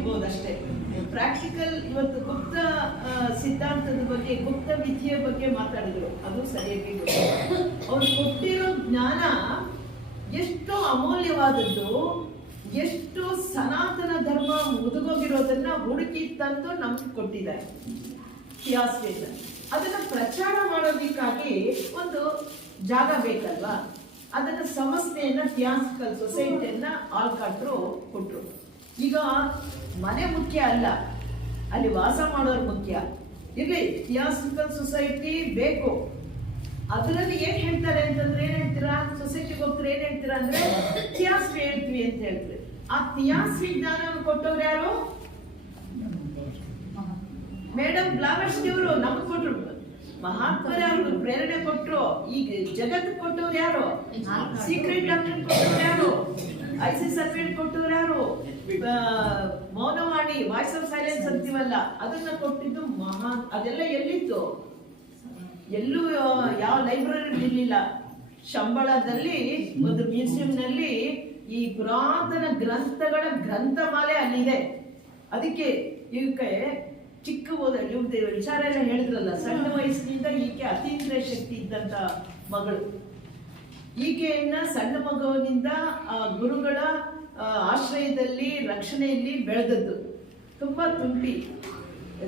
ಇರ್ಬೋದು ಅಷ್ಟೇ ಪ್ರಾಕ್ಟಿಕಲ್ ಇವತ್ತು ಗುಪ್ತ ಸಿದ್ಧಾಂತದ ಬಗ್ಗೆ, ಗುಪ್ತ ವಿದ್ಯೆಯ ಬಗ್ಗೆ ಮಾತಾಡಿದ್ರು. ಅದು ಸರಿಯಾಗಿ. ಅವ್ರು ಕೊಟ್ಟಿರೋ ಜ್ಞಾನ ಎಷ್ಟು ಅಮೂಲ್ಯವಾದದ್ದು, ಎಷ್ಟು ಸನಾತನ ಧರ್ಮ ಮುದುಗೋಗಿರೋದನ್ನ ಹುಡುಕಿ ತಂದು ನಮ್ಗೆ ಕೊಟ್ಟಿದ್ದಾರೆ. ಇತಿಹಾಸದಿಂದ. ಅದನ್ನ ಪ್ರಚಾರ ಮಾಡೋದಕ್ಕಾಗಿ ಒಂದು ಜಾಗ ಬೇಕಲ್ವಾ? ಅದನ್ನ ಸಂಸ್ಥೆಯನ್ನ ಥಿಯಾಸಿಕಲ್ ಸೊಸೈಟಿಯನ್ನ ಆಲ್ಕಾಟ್ರು ಕೊಟ್ರು. ಈಗ ಮನೆ ಮುಖ್ಯ ಅಲ್ಲ ಅಲ್ಲಿ ವಾಸ ಮಾಡೋರು ಮುಖ್ಯ. ಇರ್ಲಿ ಥಿಯಾಸಿಕಲ್ ಸೊಸೈಟಿ ಬೇಕು. ಅದರಲ್ಲಿ ಏನ್ ಹೇಳ್ತಾರೆ ಅಂತಂದ್ರೆ ಏನ್ ಹೇಳ್ತೀರಾ? ಸೊಸೈಟಿಗೆ ಹೋಗ್ತಾರೆ ಏನ್ ಹೇಳ್ತೀರಾ ಅಂದ್ರೆ ಥಿಯಾಸ್ಫಿ ಹೇಳ್ತೀವಿ ಅಂತ ಹೇಳ್ತೀವಿ. ಆ ಥಿಯಾಸ್ ಜ್ಞಾನವನ್ನು ಕೊಟ್ಟವ್ರು ಯಾರು? ಮೇಡಮ್ ಬ್ಲಾವರ್ಸ್ ಅವರು ನಮ್ಗೆ ಕೊಟ್ಟರು ಮಹಾತ್ಮರ ಅವ್ರಿಗೆ ಪ್ರೇರಣೆ ಕೊಟ್ಟರು ಈಗ ಜಗತ್ ಕೊಟ್ಟವ್ರು ಯಾರು? ಸೀಕ್ರೆಟ್ ಡಾಕ್ಟರ್ ಕೊಟ್ಟವ್ರು ಯಾರು? ಐಸಿಸ್ ಸಿ ಸರ್ಟಿಫಿಕೇಟ್ ಕೊಟ್ಟವ್ರು ಯಾರು? ಮೌನವಾಣಿ ವಾಯ್ಸ್ ಆಫ್ ಸೈಲೆನ್ಸ್ ಅಂತೀವಲ್ಲ, ಅದನ್ನ ಕೊಟ್ಟಿದ್ದು ಮಹಾ, ಅದೆಲ್ಲ ಎಲ್ಲಿತ್ತು? ಎಲ್ಲೂ ಯಾವ ಲೈಬ್ರರಿ ಇರಲಿಲ್ಲ. ಶಂಬಳದಲ್ಲಿ, ಒಂದು ಮ್ಯೂಸಿಯಂನಲ್ಲಿ ಈ ಪುರಾತನ ಗ್ರಂಥಗಳ ಗ್ರಂಥಮಾಲೆ ಅಲ್ಲಿದೆ. ಅದಕ್ಕೆ ಇವಕ್ಕೆ ಚಿಕ್ಕ ಓದ ವಿಚಾರ ಎಲ್ಲ ಹೇಳಿದ್ರಲ್ಲ, ಸಣ್ಣ ವಯಸ್ಸಿನಿಂದ ಈಕೆ ಅತೀಂದ್ರ ಶಕ್ತಿ ಇದ್ದಂತ ಮಗಳು. ಈಕೆಯನ್ನ ಸಣ್ಣ ಮಗುವಿನಿಂದ ಗುರುಗಳ ಆಶ್ರಯದಲ್ಲಿ ರಕ್ಷಣೆಯಲ್ಲಿ ಬೆಳೆದದ್ದು. ತುಂಬಾ ತುಂಟಿ.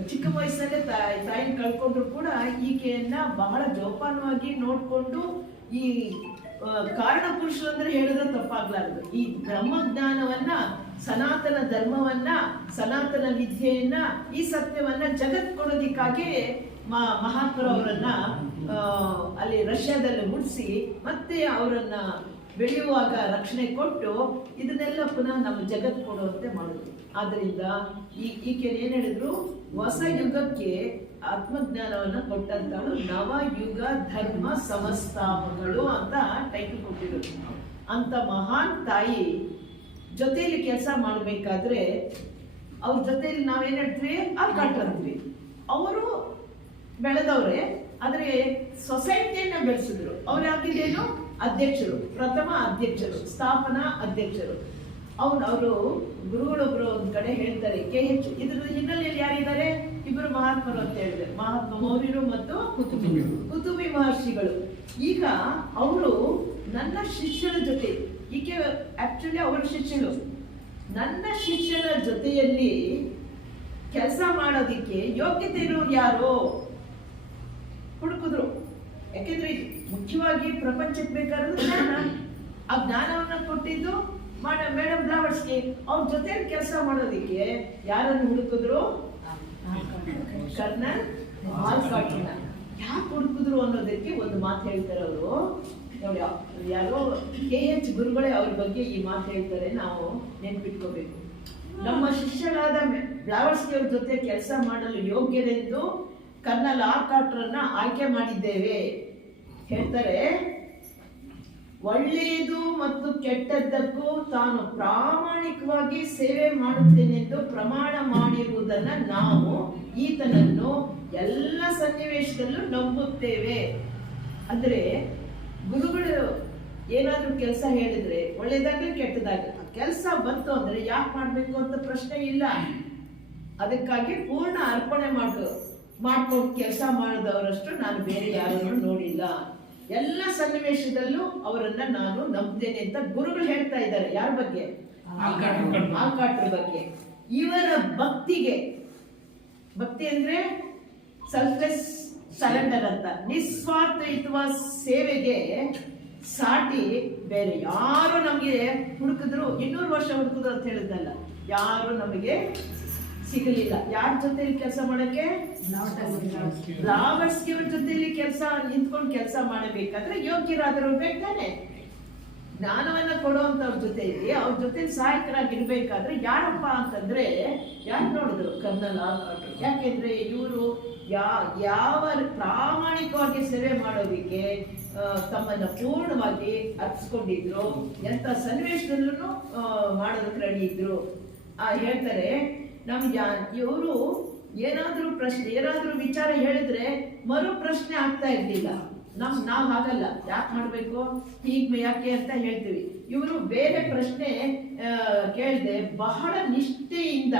ಚಿಕ್ಕ ವಯಸ್ಸಲ್ಲೇ ತಾಯಿ ತಾಯಿನ ಕಳ್ಕೊಂಡ್ರು ಕೂಡ ಈಕೆಯನ್ನ ಬಹಳ ಜೋಪಾನವಾಗಿ ನೋಡಿಕೊಂಡು ಈ ಕಾರಣ ಪುರುಷರು ಅಂದ್ರೆ ಹೇಳಿದ್ರೆ ತಪ್ಪಾಗ್ಲಾರ್ದು. ಈ ಬ್ರಹ್ಮಜ್ಞಾನವನ್ನ, ಸನಾತನ ಧರ್ಮವನ್ನ, ಸನಾತನ ವಿದ್ಯೆಯನ್ನ, ಈ ಸತ್ಯವನ್ನ ಜಗತ್ ಕೊಡೋದಿಕ್ಕಾಗಿ ಮ- ಮಹಾತ್ಮರು ಅವರನ್ನ ಅಲ್ಲಿ ರಷ್ಯಾದಲ್ಲಿ ಮುಡಿಸಿ ಮತ್ತೆ ಅವರನ್ನ ಬೆಳೆಯುವಾಗ ರಕ್ಷಣೆ ಕೊಟ್ಟು ಇದನ್ನೆಲ್ಲ ಪುನಃ ನಮ್ಮ ಜಗತ್ ಕೊಡುವಂತೆ ಮಾಡುದು. ಆದ್ರಿಂದ ಈ ಈಕೆ ಏನ್ ಹೇಳಿದ್ರು? ಹೊಸ ಯುಗಕ್ಕೆ ಆತ್ಮಜ್ಞಾನವನ್ನ ಕೊಟ್ಟಂತಾಳು. ನವ ಯುಗ ಧರ್ಮ ಸಮಸ್ತಾಪಗಳು ಅಂತ ಟೈಟಲ್ ಕೊಟ್ಟಿದ್ರು ಅಂತ ಮಹಾನ್ ತಾಯಿ ಜೊತೆಯಲ್ಲಿ ಕೆಲಸ ಮಾಡಬೇಕಾದ್ರೆ ಅವ್ರ ಜೊತೆಯಲ್ಲಿ ನಾವೇನ್ ಹೇಳ್ತೀವಿ? ಆಲ್ಕಾಟ್ ಅಂತೀವಿ. ಅವರು ಬೆಳೆದವ್ರೆ, ಆದ್ರೆ ಸೊಸೈಟಿಯನ್ನ ಬೆಳೆಸಿದ್ರು. ಅವ್ರು ಆಗಿದ್ದೇನು ಅಧ್ಯಕ್ಷರು ಪ್ರಥಮ ಅಧ್ಯಕ್ಷರು ಸ್ಥಾಪನಾ ಅಧ್ಯಕ್ಷರು. ಅವ್ನು ಅವರು ಗುರುಗಳೊಬ್ಬರು ಒಂದ್ ಕಡೆ ಹೇಳ್ತಾರೆ ಕೆ ಎಚ್ ಇದ್ರ ಹಿನ್ನೆಲೆಯಲ್ಲಿ ಯಾರಿದ್ದಾರೆ? ಇಬ್ಬರು ಮಹಾತ್ಮರು ಅಂತ ಹೇಳಿದ್ರೆ. ಮಹಾತ್ಮ ಮೌರ್ಯರು ಮತ್ತು ಕುತುಬಿ ಕುತುಬಿ ಮಹರ್ಷಿಗಳು ಈಗ ಅವರು ನನ್ನ ಶಿಷ್ಯರ ಜೊತೆ ಈಕೆ ಆಕ್ಚುಲಿ ಅವರ ಶಿಷ್ಯರು ನನ್ನ ಶಿಷ್ಯರ ಜೊತೆಯಲ್ಲಿ ಕೆಲಸ ಮಾಡೋದಿಕ್ಕೆ ಯೋಗ್ಯತೆ ಇರೋರು ಯಾರು? ಹುಡುಕಿದ್ರು. ಯಾಕೆಂದ್ರೆ ಮುಖ್ಯವಾಗಿ ಪ್ರಪಂಚಕ್ಕೆ ಬೇಕಾದ್ರೂ ಜ್ಞಾನ. ಆ ಜ್ಞಾನವನ್ನ ಕೊಟ್ಟಿದ್ದು ಮಾಡ ಮೇಡಮ್ ಬ್ಲಾವರ್ಸ್ಗೆ ಅವ್ರ ಜೊತೆ ಕೆಲಸ ಮಾಡೋದಿಕ್ಕೆ ಯಾರನ್ನು ಹುಡುಕಿದ್ರು? ಕರ್ನಲ್ ಯಾಕೆ ಹುಡುಕಿದ್ರು ಅನ್ನೋದಕ್ಕೆ ಒಂದು ಮಾತು ಹೇಳ್ತಾರೆ ಅವರು. ನೋಡಿ ಯಾರೋ ಕೆ ಎಚ್ ಗುರುಗಳೇ ಅವ್ರ ಬಗ್ಗೆ ಈ ಮಾತು ಹೇಳ್ತಾರೆ, ನಾವು ನೆನ್ಪಿಟ್ಕೋಬೇಕು. ನಮ್ಮ ಶಿಷ್ಯರಾದ ಬ್ಲಾವರ್ಸ್ಗೆ ಅವ್ರ ಜೊತೆ ಕೆಲಸ ಮಾಡಲು ಯೋಗ್ಯರೆಂದು ಕರ್ನಲ್ ಆರ್ಕಾಟ್ರನ್ನ ಆಯ್ಕೆ ಮಾಡಿದ್ದೇವೆ. ಹೇಳ್ತಾರೆ ಒಳ್ಳೆಯದು ಮತ್ತು ಕೆಟ್ಟದ್ದಕ್ಕೂ ತಾನು ಪ್ರಾಮಾಣಿಕವಾಗಿ ಸೇವೆ ಮಾಡುತ್ತೇನೆಂದು ಪ್ರಮಾಣ ಮಾಡಿರುವುದನ್ನ ನಾವು ಈತನನ್ನು ಎಲ್ಲ ಸನ್ನಿವೇಶದಲ್ಲೂ ನಂಬುತ್ತೇವೆ. ಅಂದ್ರೆ ಗುರುಗಳು ಏನಾದ್ರೂ ಕೆಲಸ ಹೇಳಿದ್ರೆ ಒಳ್ಳೇದಾಗ್ಲಿ ಕೆಟ್ಟದಾಗ್ಲಿ ಕೆಲಸ ಬಂತು ಅಂದ್ರೆ ಯಾಕೆ ಮಾಡ್ಬೇಕು ಅಂತ ಪ್ರಶ್ನೆ ಇಲ್ಲ. ಅದಕ್ಕಾಗಿ ಪೂರ್ಣ ಅರ್ಪಣೆ ಮಾಡ್ಕೊ ಮಾಡ್ಕೊಂಡು ಕೆಲಸ ಮಾಡಿದವರಷ್ಟು ನಾನು ಬೇರೆ ಯಾರನ್ನು ನೋಡಿಲ್ಲ. ಎಲ್ಲ ಸನ್ನಿವೇಶದಲ್ಲೂ ಅವರನ್ನ ನಾನು ನಂಬ್ತೇನೆ ಅಂತ ಗುರುಗಳು ಹೇಳ್ತಾ ಇದ್ದಾರೆ. ಯಾರ ಬಗ್ಗೆ? ಆಕಾಟ್ರ ಬಗ್ಗೆ. ಇವರ ಭಕ್ತಿಗೆ ಭಕ್ತಿ ಅಂದ್ರೆ ಸೆಲ್ಫ್ಲೆಸ್ ಸರೆಂಡರ್ ಅಂತ. ನಿಸ್ವಾರ್ಥಯುತವ ಸೇವೆಗೆ ಸಾಟಿ ಬೇರೆ ಯಾರು ನಮಗೆ ಹುಡುಕಿದ್ರು ಇನ್ನೂರು ವರ್ಷ ಹುಡುಕಿದ್ರು ಅಂತ ಹೇಳಿದ್ದಲ್ಲ ಯಾರು ನಮಗೆ ಸಿಗಲಿಲ್ಲ. ಯಾರ ಜೊತೆಲಿ ಕೆಲಸ ಮಾಡಕ್ಕೆ ಲಾವರ್ಸ್ಗೆ ಅವ್ರ ಜೊತೆಲಿ ಕೆಲಸ, ನಿಂತ್ಕೊಂಡು ಕೆಲಸ ಮಾಡಬೇಕಾದ್ರೆ ಯೋಗ್ಯರಾದರು ಬೇಕಾನೆ ಜ್ಞಾನವನ್ನ ಕೊಡುವಂತವ್ರ ಜೊತೆಲಿ ಅವ್ರ ಜೊತೆ ಸಹಾಯಕರಾಗಿರ್ಬೇಕಾದ್ರೆ ಯಾರಪ್ಪ ಅಂತಂದ್ರೆ ಯಾರು ನೋಡಿದ್ರು ಕರ್ನಲ್ ಯಾಕೆಂದ್ರೆ ಇವರು ಯಾ, ಯಾವ ಪ್ರಾಮಾಣಿಕವಾಗಿ ಸೇವೆ ಮಾಡೋದಕ್ಕೆ ತಮ್ಮನ್ನ ಪೂರ್ಣವಾಗಿ ಅರ್ಪಿಸ್ಕೊಂಡಿದ್ರು, ಎಂತ ಸನ್ನಿವೇಶದಲ್ಲೂ ಮಾಡೋದಕ್ಕೆ ರೆಡಿ ಇದ್ರು. ಆ, ಹೇಳ್ತಾರೆ ನಮ್ಗೆ ಇವರು ಏನಾದ್ರೂ ಪ್ರಶ್ನೆ, ಏನಾದ್ರೂ ವಿಚಾರ ಹೇಳಿದ್ರೆ ಮರು ಪ್ರಶ್ನೆ ಆಗ್ತಾ ಇರ್ಲಿಲ್ಲ. ನಮ್ ನಾವ್ ಹಾಗಲ್ಲ. ಯಾಕೆ ಮಾಡ್ಬೇಕು? ಹೀಗ್ ಯಾಕೆ ಅಂತ ಹೇಳ್ತೀವಿ. ಇವರು ಬೇರೆ ಪ್ರಶ್ನೆ ಕೇಳದೆ ಬಹಳ ನಿಷ್ಠೆಯಿಂದ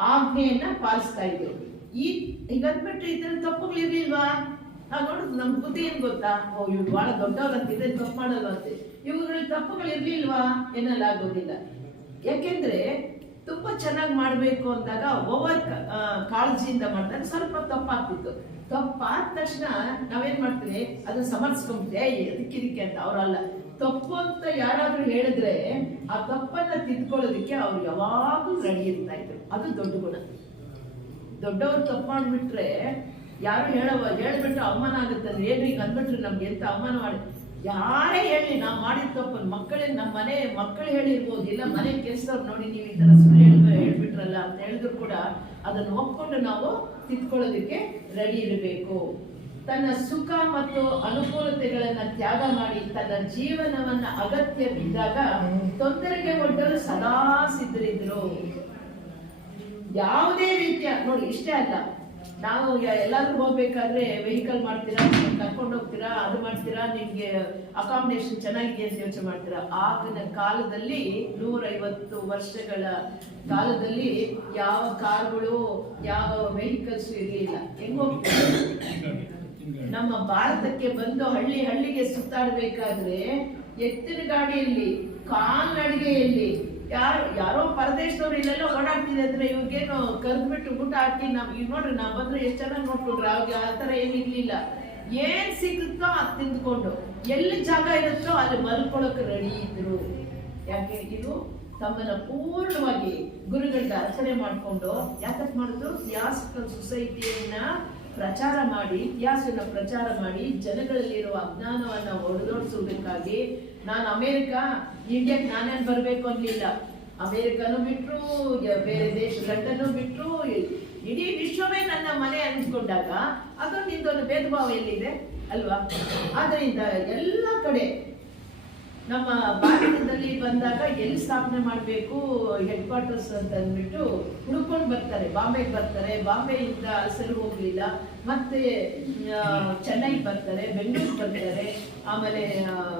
ಆಜ್ಞೆಯನ್ನ ಪಾಲಿಸ್ತಾ ಇದ್ರು. ಈ ಬಿಟ್ರೆ ಇದ್ರ ತಪ್ಪುಗಳಿರ್ಲಿಲ್ವಾ? ನಾವು ನೋಡುದು ನಮ್ ಬುದ್ಧಿ ಏನ್ ಗೊತ್ತಾ? ಓ, ಇವ್ರು ಬಹಳ ದೊಡ್ಡವ್ರಂತ ಇದ್ರೆ ತಪ್ಪು ಮಾಡಲ್ಲ ಇವ್ರಲ್ಲಿ ಇವುಗಳಲ್ಲಿ ತಪ್ಪುಗಳಿರ್ಲಿಲ್ವಾ ಎನ್ನಲಾಗೋದಿಲ್ಲ. ಯಾಕೆಂದ್ರೆ ತುಂಬಾ ಚೆನ್ನಾಗಿ ಮಾಡಬೇಕು ಅಂದಾಗ ಓವರ್ ಕಾಳಜಿಯಿಂದ ಮಾಡಿದಾಗ ಸ್ವಲ್ಪ ತಪ್ಪಾಗ್ತಿತ್ತು. ತಪ್ಪಾದ ತಕ್ಷಣ ನಾವೇನ್ ಮಾಡ್ತೀವಿ? ಅದನ್ನ ಸಮರ್ಸ್ಕೊಂಬಿಟ್ಟೆ ಅದಕ್ಕೆ ಇದಕ್ಕೆ ಅಂತ ಅವರಲ್ಲ. ತಪ್ಪು ಅಂತ ಯಾರಾದ್ರೂ ಹೇಳಿದ್ರೆ ಆ ತಪ್ಪನ್ನ ತಿದ್ಕೊಳ್ಳೋದಕ್ಕೆ ಅವ್ರು ಯಾವಾಗ್ಲೂ ರೆಡಿ ಇರ್ತಾ ಇದ್ರು. ಅದು ದೊಡ್ಡ ಗುಣ. ದೊಡ್ಡವ್ರು ತಪ್ಪು ಮಾಡಿಬಿಟ್ರೆ ಯಾರು ಹೇಳವ, ಹೇಳ್ಬಿಟ್ಟು ಅವಮಾನ ಆಗುತ್ತೆ ಅಂದ್ರೆ ಏನು ಈಗ ಅಂದ್ಬಿಟ್ರೆ ನಮ್ಗೆ ಎಂತ ಅವಮಾನ ಮಾಡಿ? ಯಾರೇ ಹೇಳಿ ನಾವು ಮಾಡಿದ ತಪ್ಪು ಮಕ್ಕಳೇ ನಮ್ಮ ಮನೆ ಮಕ್ಕಳು ಹೇಳಿರ್ಬೋದು, ಇಲ್ಲ ಮನೆ ಕೆಲಸದವ್ರು ನೋಡಿ ನೀವು ಈ ತರ ಅಂತ ಹೇಳಿದ್ರು ಕೂಡ ಅದನ್ನು ಒಪ್ಕೊಂಡು ನಾವು ತಿದ್ಕೊಳ್ಳೋದಕ್ಕೆ ರೆಡಿ ಇರಬೇಕು. ತನ್ನ ಸುಖ ಮತ್ತು ಅನುಕೂಲತೆಗಳನ್ನ ತ್ಯಾಗ ಮಾಡಿ ತನ್ನ ಜೀವನವನ್ನ ಅಗತ್ಯ ಬಿದ್ದಾಗ ತೊಂದರೆಗೆ ಒಡ್ಡಲು ಸದಾ ಸಿದ್ಧರಿದ್ರು ಯಾವುದೇ ರೀತಿಯ ನೋಡಿ, ಇಷ್ಟೇ ಅಲ್ಲ. ನಾವು ಎಲ್ಲಾದ್ರೂ ಹೋಗ್ಬೇಕಾದ್ರೆ ವೆಹಿಕಲ್ ಮಾಡ್ತೀರಾ ಕರ್ಕೊಂಡು ಹೋಗ್ತೀರಾ, ಅದು ಮಾಡ್ತೀರಾ, ನಿಮ್ಗೆ ಅಕಾಮಿಡೇಷನ್ ಚೆನ್ನಾಗಿದೆ ಅಂತ ಯೋಚನೆ ಮಾಡ್ತೀರಾ. ಆಗಿನ ಕಾಲದಲ್ಲಿ ನೂರೈವತ್ತು ವರ್ಷಗಳ ಕಾಲದಲ್ಲಿ ಯಾವ ಕಾರ್ಗಳು, ಯಾವ ವೆಹಿಕಲ್ಸ್ ಇರಲಿಲ್ಲ. ಹೆಂಗ ನಮ್ಮ ಭಾರತಕ್ಕೆ ಬಂದು ಹಳ್ಳಿ ಹಳ್ಳಿಗೆ ಸುತ್ತಾಡಬೇಕಾದ್ರೆ ಎತ್ತಿನ ಗಾಡಿಯಲ್ಲಿ, ಕಾಲ್ನಡಿಗೆಯಲ್ಲಿ ಯಾರು, ಯಾರೋ ಪರದೇಶದವ್ರು ಇಲ್ಲೆಲ್ಲ ಓಡಾಡ್ತಿದೆ ಅಂದ್ರೆ ಇವ್ರಿಗೇನು ಕರ್ದ್ಬಿಟ್ಟು ಊಟ ಹಾಕಿ ನಾವ್ ಈಗ ನೋಡ್ರಿ, ನಾವ್ ಬಂದ್ರೆ ಎಷ್ಟ್ ಚೆನ್ನಾಗಿ ನೋಡ್ಕೊಂಡ್ರೆ ಅವಾಗ ಆ ತರ ಏನಿರ್ಲಿಲ್ಲ ಏನ್ ಸಿಗುತ್ತೋ ಅದ್ ತಿಂದ್ಕೊಂಡು, ಎಲ್ಲಿ ಜಾಗ ಇರುತ್ತೋ ಅಲ್ಲಿ ಮಲ್ಕೊಳಕ್ ರೆಡಿ ಇದ್ರು. ಯಾಕೆ ಇದು ತಮ್ಮನ್ನ ಪೂರ್ಣವಾಗಿ ಗುರುಗಳಿಂದ ಅರ್ಚನೆ ಮಾಡಿಕೊಂಡು ಯಾಕಂತ ಮಾಡಿದ್ರು ಥಿಯಾಸಿಕಲ್ ಸೊಸೈಟಿಯನ್ನ ಪ್ರಚಾರ ಮಾಡಿ ಇತಿಹಾಸನ ಪ್ರಚಾರ ಮಾಡಿ ಜನಗಳಲ್ಲಿರುವ ಅಜ್ಞಾನವನ್ನ ಹೊಡೆದೋಡಿಸಬೇಕಾಗಿ ನಾನು ಅಮೇರಿಕ ಇಂಡಿಯಾಕ್ ನಾನೇನ್ ಬರಬೇಕು ಅನ್ಲಿಲ್ಲ. ಅಮೇರಿಕನು ಬಿಟ್ರು ಬೇರೆ ದೇಶ ಲಂಡನ್ನು ಬಿಟ್ರು ಇಡೀ ವಿಶ್ವವೇ ನನ್ನ ಮನೆ ಅನಿಸ್ಕೊಂಡಾಗ, ಅದೊಂದು ಇದೊಂದು ಭೇದ ಭಾವ ಎಲ್ಲಿದೆ? ಅಲ್ವಾ? ಆದ್ರಿಂದ ಎಲ್ಲ ಕಡೆ ನಮ್ಮ ಭಾರತದಲ್ಲಿ ಬಂದಾಗ ಎಲ್ಲಿ ಸ್ಥಾಪನೆ ಮಾಡಬೇಕು ಹೆಡ್ ಕ್ವಾರ್ಟರ್ಸ್ ಅಂತ ಅಂದ್ಬಿಟ್ಟು ಹುಡುಕೊಂಡು ಬರ್ತಾರೆ. ಬಾಂಬೆಗೆ ಬರ್ತಾರೆ. ಬಾಂಬೆಯಿಂದ ಅಸಲು ಹೋಗಲಿಲ್ಲ. ಮತ್ತೆ ಚೆನ್ನೈಗೆ ಬರ್ತಾರೆ ಬೆಂಗಳೂರು ಬರ್ತಾರೆ. ಆಮೇಲೆ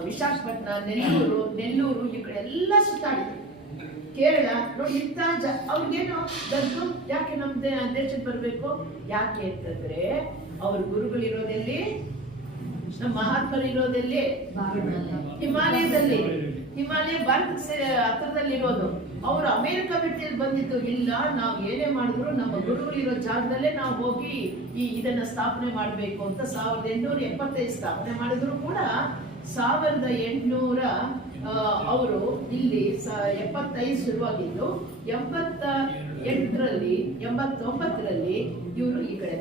ವಿಶಾಖಪಟ್ಟಣ ನೆಲ್ಲೂರು ನೆಲ್ಲೂರು, ಈ ಕಡೆ ಎಲ್ಲ ಸುತ್ತಾಡಿದ್ರು. ಕೇರಳ, ನೋಡಿ, ಇಂಥ ಜ, ಅವ್ರಿಗೇನು ಬಂದು ಯಾಕೆ ನಮ್ಮ ದೇಶಕ್ಕೆ ಬರಬೇಕು? ಯಾಕೆ ಅಂತಂದ್ರೆ, ಅವ್ರ ಗುರುಗಳಿರೋದೆಲ್ಲಿ? ನಮ್ಮ ಮಹಾತ್ಮರು ಇರೋದೆಲ್ಲಿ ಹಿಮಾಲಯದಲ್ಲಿ. ಹಿಮಾಲಯ ಭಾರತ ಹತ್ರದಲ್ಲಿ ಇರೋದು ಅವರು ಅಮೆರಿಕ ಬಿಟ್ಟು ಬಂದಿದ್ದು, ಇಲ್ಲ, ನಾವು ಏನೇ ಮಾಡಿದ್ರು ನಮ್ಮ ಗುರುಗಳು ಇರೋ ಜಾಗದಲ್ಲೇ ನಾವು ಹೋಗಿ ಈ ಇದನ್ನ ಸ್ಥಾಪನೆ ಮಾಡಬೇಕು ಅಂತ ಸಾವಿರದ ಎಂಟುನೂರ ಎಪ್ಪತ್ತೈದು ಸ್ಥಾಪನೆ ಮಾಡಿದ್ರು ಕೂಡ ಸಾವಿರದ ಎಂಟುನೂರ ಅವರು ಇಲ್ಲಿ ಎಪ್ಪತ್ತೈದು ಶುರುವಾಗಿದ್ದು, ಎಂಬತ್ತ ಎಂಟರಲ್ಲಿ, ಎಂಬತ್ತೊಂಬತ್ತರಲ್ಲಿ ಇವರು ಈ ಕಡೆ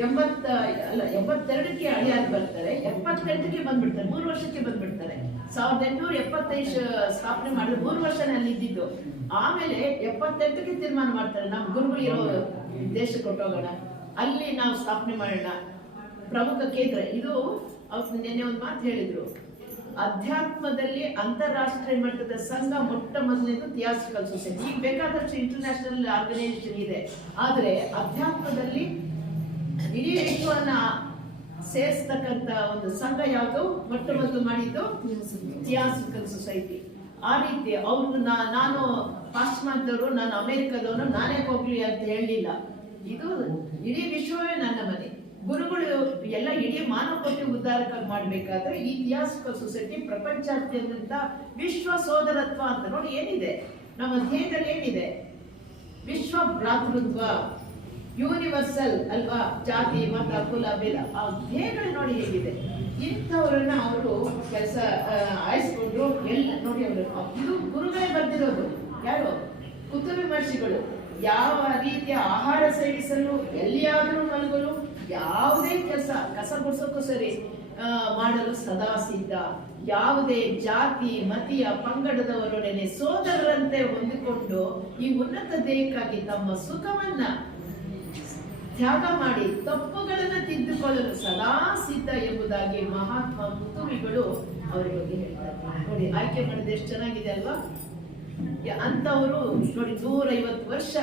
ಎಂಬತ್ತ, ಅಲ್ಲ, ಎಂಬತ್ತೆರಡಕ್ಕೆ ಅಳಿಯಾಗಿ ಬರ್ತಾರೆ, ಎಪ್ಪತ್ತೆಂಟಕ್ಕೆ ಬಂದ್ಬಿಡ್ತಾರೆ, ಮೂರು ವರ್ಷಕ್ಕೆ ಬಂದ್ಬಿಡ್ತಾರೆ. ಸಾವಿರದ ಎಂಟುನೂರ ಎಪ್ಪತ್ತೈದು ಸ್ಥಾಪನೆ ಮಾಡಿದ್ರೆ ಮೂರು ವರ್ಷನೇ ಅಲ್ಲಿ ಇದ್ದಿದ್ದು ಆಮೇಲೆ ಎಪ್ಪತ್ತೆಂಟಕ್ಕೆ ತೀರ್ಮಾನ ಮಾಡ್ತಾರೆ ನಮ್ಮ ಗುರುಗಳಿರೋ ದೇಶಕ್ಕೆ ಕೊಟ್ಟೋಗೋಣ. ಅಲ್ಲಿ ನಾವು ಸ್ಥಾಪನೆ ಮಾಡೋಣ. ಪ್ರಮುಖ ಕೇಂದ್ರ. ಇದು ಅವ್ರು ನಿನ್ನೆ ಒಂದು ಮಾತು ಹೇಳಿದ್ರು. ಅಧ್ಯಾತ್ಮದಲ್ಲಿ ಅಂತಾರಾಷ್ಟ್ರೀಯ ಮಟ್ಟದ ಸಂಘ ಮೊಟ್ಟ ಮೊದಲನೇದು ಥಿಯಾಸಿಕಲ್ ಸೊಸೈಟಿ. ಈಗ ಬೇಕಾದಷ್ಟು ಇಂಟರ್ನ್ಯಾಷನಲ್ ಆರ್ಗನೈಸೇಷನ್ ಇದೆ. ಆದರೆ ಅಧ್ಯಾತ್ಮದಲ್ಲಿ ಇಡೀ ವಿಶ್ವವನ್ನ ಸೇರಿಸ್ತಕ್ಕಂತ ಒಂದು ಸಂಘ ಯಾವುದು? ಮೊಟ್ಟ ಮೊದಲು ಮಾಡಿದ್ದು ಥಿಯಾಸಿಕಲ್ ಸೊಸೈಟಿ ಆ ರೀತಿ ಅವ್ರು ನಾನು ಪಾಶ್ಚಿಮಾತ್ಯವರು ನಾನು ಅಮೆರಿಕದವನು, ನಾನೇ ಹೋಗ್ಲಿ ಅಂತ ಹೇಳಲಿಲ್ಲ ಇದು ಇಡೀ ವಿಶ್ವವೇ ನನ್ನ ಮನೆ. ಗುರುಗಳು ಎಲ್ಲ ಇಡೀ ಮಾನವತೆ ಉದ್ಧಾರಕ್ಕಾಗಿ ಮಾಡಬೇಕಾದ್ರೆ ಈ ಥಿಯಾಸಿಕಲ್ ಸೊಸೈಟಿ ಪ್ರಪಂಚಾದ್ಯಂತ ವಿಶ್ವ ಸೋದರತ್ವ ಅಂತ ನೋಡಿ ಏನಿದೆ? ನಮ್ಮ ಧ್ಯೇಯದಲ್ಲಿ ಏನಿದೆ? ವಿಶ್ವ ಭ್ರಾತೃತ್ವ. ಯೂನಿವರ್ಸಲ್ ಅಲ್ವಾ? ಜಾತಿ, ಮತ, ಕುಲ ಬೇದ ಆ ಧ್ಯೇಯಗಳು ನೋಡಿ ಹೇಗಿದೆ. ಇಂಥವ್ರನ್ನ ಅವರು ಕೆಲಸ ಆಯಿಸ್ಕೊಂಡ್ರು ಎಲ್ಲ ನೋಡಿ ಅವರು. ಇದು ಗುರುಗಳೇ ಬರ್ದಿರೋದು. ಯಾರು? ಕುತುಬಿ ಮಹರ್ಷಿಗಳು ಯಾವ ರೀತಿಯ ಆಹಾರ ಸೇವಿಸಲು ಎಲ್ಲಿಯಾದರೂ ಮಲಗಲು ಯಾವುದೇ ಕೆಲಸ, ಕಸ ಗುಡಿಸೋಕ್ಕೂ ಸರಿ ಮಾಡಲು ಸದಾ ಸಿದ್ಧ. ಯಾವುದೇ ಜಾತಿ, ಮತೀಯ ಪಂಗಡದವರೊಡನೆ ಸೋದರರಂತೆ ಹೊಂದಿಕೊಂಡು ಈ ಉನ್ನತ ದೇಹಕ್ಕಾಗಿ ತಮ್ಮ ಸುಖವನ್ನ ತ್ಯಾಗ ಮಾಡಿ ತಪ್ಪುಗಳನ್ನು ತಿದ್ದುಕೊಳ್ಳಲು ಸದಾ ಸಿದ್ಧ ಎಂಬುದಾಗಿ ಮಹಾತ್ಮ ಮುತುವಿಗಳು ಅವರ ಬಗ್ಗೆ ಹೇಳ್ತಾರೆ ನೋಡಿ, ಆಯ್ಕೆ ಮಾಡಿದ ಎಷ್ಟು ಚೆನ್ನಾಗಿದೆ ಅಲ್ವಾ? ಅಂತವರು ನೋಡಿ, ನೂರೈವತ್ತು ವರ್ಷ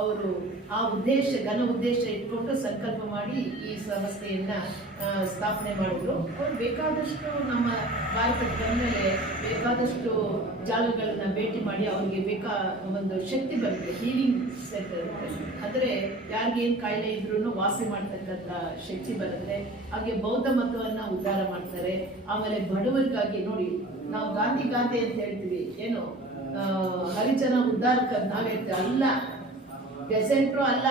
ಅವರು ಆ ಉದ್ದೇಶ, ಘನ ಉದ್ದೇಶ ಇಟ್ಕೊಂಡು ಸಂಕಲ್ಪ ಮಾಡಿ ಈ ಸಂಸ್ಥೆಯನ್ನ ಸ್ಥಾಪನೆ ಮಾಡಿದ್ರು. ಅವ್ರು ಬೇಕಾದಷ್ಟು ನಮ್ಮ ಭಾರತಕ್ಕೆ ಬಂದಮೇಲೆ ಬೇಕಾದಷ್ಟು ಜಾಗಗಳನ್ನ ಭೇಟಿ ಮಾಡಿ ಅವ್ರಿಗೆ ಬೇಕಾ ಒಂದು ಶಕ್ತಿ ಬರುತ್ತೆ ಹೀಲಿಂಗ್ ಸೆಂಟರ್ ಯಾರಿಗೆ ಏನು ಕಾಯಿಲೆ ಇದ್ರೂ ವಾಸಿ ಮಾಡ್ತಕ್ಕಂಥ ಶಕ್ತಿ ಬರುತ್ತೆ. ಹಾಗೆ ಬೌದ್ಧ ಮತವನ್ನ ಉದ್ಧಾರ ಮಾಡ್ತಾರೆ. ಆಮೇಲೆ ಬಡವರಿಗಾಗಿ ನೋಡಿ, ನಾವು ಗಾಂಧಿ ಗಾಂಧಿ ಅಂತ ಹೇಳ್ತೀವಿ. ಏನು? ಹರಿಜನ ಉದ್ಧಾರಕ್ಕ ನಾವ್ ಹೇಳ್ತೀವಿ ಅಲ್ಲ ಪೆಸೆಂಟ್ರು ಅಲ್ಲ,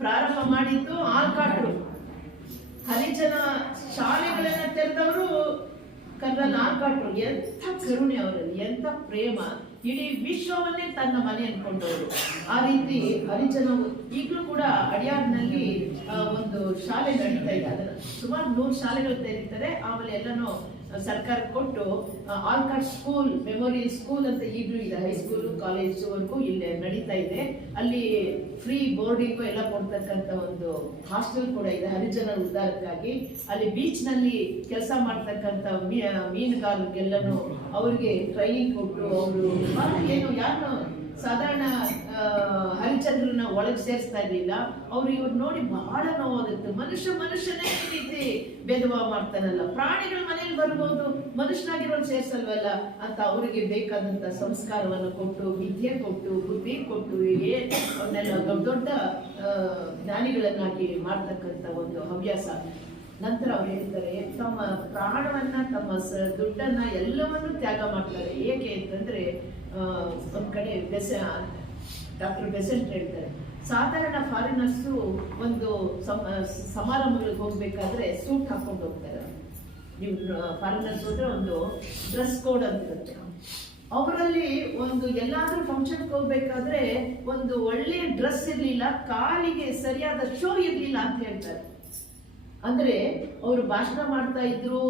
ಪ್ರಾರಂಭ ಮಾಡಿದ್ದು ಆಲ್ಕಾಟ್ರು ಹರಿಜನ ಶಾಲೆಗಳನ್ನ ತೆರೆದವರು ಕರ್ನಲ್ ಆಲ್ಕಾಟ್ರು ಎಂಥ ಕರುಣೆ ಅವರಲ್ಲಿ, ಎಂಥ ಪ್ರೇಮ. ಇಡೀ ವಿಶ್ವವನ್ನೇ ತನ್ನ ಮನೆ ಅನ್ಕೊಂಡವರು. ಆ ರೀತಿ ಹರಿಜನ ಈಗಲೂ ಕೂಡ ಅಡಿಯಾರ್ನಲ್ಲಿ ಒಂದು ಶಾಲೆ ನಡೀತಾ ಇದೆ. ಅದನ್ನ ಸುಮಾರು ನೂರು ಶಾಲೆಗಳು ತೆರೀತಾರೆ. ಆಮೇಲೆ ಎಲ್ಲನೂ ಸರ್ಕಾರ ಕೊಟ್ಟು ಆಲ್ಕಾಟ್ ಸ್ಕೂಲ್ ಮೆಮೋರಿಯಲ್ ಸ್ಕೂಲ್ ಅಂತ ಈಗಲೂ ಇದೆ. ಹೈಸ್ಕೂಲು ಕಾಲೇಜುವರೆಗೂ ಇಲ್ಲೇ, ನಡೀತಾ ಇದೆ. ಅಲ್ಲಿ ಫ್ರೀ ಬೋರ್ಡಿಂಗು ಎಲ್ಲ ಕೊಡ್ತಕ್ಕಂಥ ಒಂದು ಹಾಸ್ಟೆಲ್ ಕೂಡ ಇದೆ ಹರಿಜನ ಉದ್ಧಾರಕ್ಕಾಗಿ. ಅಲ್ಲಿ ಬೀಚ್ನಲ್ಲಿ ಕೆಲಸ ಮಾಡ್ತಕ್ಕಂಥ ಮೀನುಗಾರರಿಗೆಲ್ಲನೂ ಅವ್ರಿಗೆ ಟ್ರೈನಿಂಗ್ ಕೊಟ್ಟು, ಅವರು ಏನು ಯಾರು ಸಾಧಾರಣ ಹರಿಚಂದ್ರನ ಒಳಗೆ ಸೇರಿಸ್ತಾ ಇರ್ಲಿಲ್ಲ. ಅವ್ರು ಇವ್ರು ನೋಡಿ ಬಹಳ ನೋವಾಗುತ್ತೆ. ಮನುಷ್ಯ ಮನುಷ್ಯನೇ ಈ ರೀತಿ ಭೇದಭಾವ ಮಾಡ್ತಾನಲ್ಲ. ಪ್ರಾಣಿಗಳ ಮನೇಲಿ ಬರ್ಬೋದು. ಮನುಷ್ಯನಾಗಿರೋ ಸೇರ್ಸಲ್ವಲ್ಲ. ಅಂತ ಅವರಿಗೆ ಬೇಕಾದಂತ ಸಂಸ್ಕಾರವನ್ನು ಕೊಟ್ಟು, ವಿದ್ಯೆ ಕೊಟ್ಟು, ಬುದ್ಧಿ ಕೊಟ್ಟು ಹೀಗೆ ಅವನ್ನೆಲ್ಲ ದೊಡ್ಡ ದೊಡ್ಡ ಜ್ಞಾನಿಗಳನ್ನಾಗಿ ಮಾಡ್ತಕ್ಕಂಥ ಒಂದು ಹವ್ಯಾಸ. ನಂತರ ಅವ್ರು ಹೇಳ್ತಾರೆ ತಮ್ಮ ಪ್ರಾಣವನ್ನ, ತಮ್ಮ ಸ, ದುಡ್ಡನ್ನ ಎಲ್ಲವನ್ನೂ ತ್ಯಾಗ ಮಾಡ್ತಾರೆ. ಏಕೆ ಅಂತಂದ್ರೆ ಒಂದ್ ಕಡೆ ಬೆಸ ಡಾಕ್ಟರ್ ಬೆಸೆಂಟ್ ಹೇಳ್ತಾರೆ. ಸಾಧಾರಣ ಫಾರಿನರ್ಸು ಒಂದು ಸಮ- ಸಮಾರಂಭಗಳಿಗೆ ಹೋಗ್ಬೇಕಾದ್ರೆ ಸೂಟ್ ಹಾಕೊಂಡು ಹೋಗ್ತಾರೆ. ನೀವು ಫಾರಿನರ್ಸ್ ಹೋದ್ರೆ ಒಂದು ಡ್ರೆಸ್ ಕೋಡ್ ಅಂತ ಇರುತ್ತೆ ಅವರಲ್ಲಿ ಒಂದು ಎಲ್ಲಾದ್ರೂ ಫಂಕ್ಷನ್ಗೆ ಹೋಗ್ಬೇಕಾದ್ರೆ ಒಂದು ಒಳ್ಳೆ ಡ್ರೆಸ್ ಇರಲಿಲ್ಲ, ಕಾಲಿಗೆ ಸರಿಯಾದ ಶೋ ಇರಲಿಲ್ಲ ಅಂತ ಹೇಳ್ತಾರೆ. ಅಂದ್ರೆ ಅವರು ಭಾಷಣ ಮಾಡ್ತಾ ಇದ್ರು,